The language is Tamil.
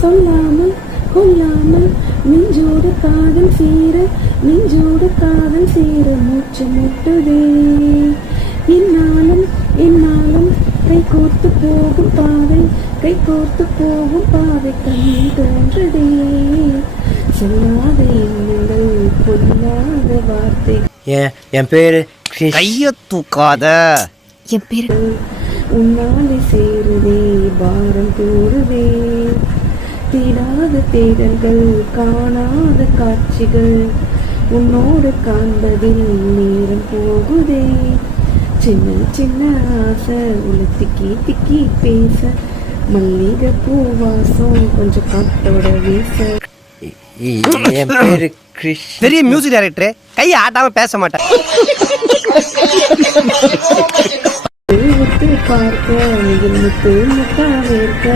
சொல்லாமல் கொல்லாமல் நெஞ்சோடு காதல் சீர மூச்சு முட்டுதே. என்னாலும் கை கோர்த்து போகும் பாதை கண்ணில் தோன்றதே. சொல்லாத எண்ணங்கள் பொல்லாத வார்த்தை. என் பேரு கைய தூக்காத. என் பேரு உன்னாலே சேருதே பாரம் கூறுதே. தீராத தேடல்கள் காணாத காட்சிகள் உன்னோடு காண்பதில் நேரம் போகுதே. சின்ன ஆசை உள்ள திக்கி பேச மல்லிகை பூவாசம் கொஞ்சம் காட்டோட வீச. என் பேரு கிறிஷ். பெரிய மியூசிக் டைரக்டர் கையை ஆட்டாம பேச மாட்டேன். பார்க்க முத்தாவே இருக்க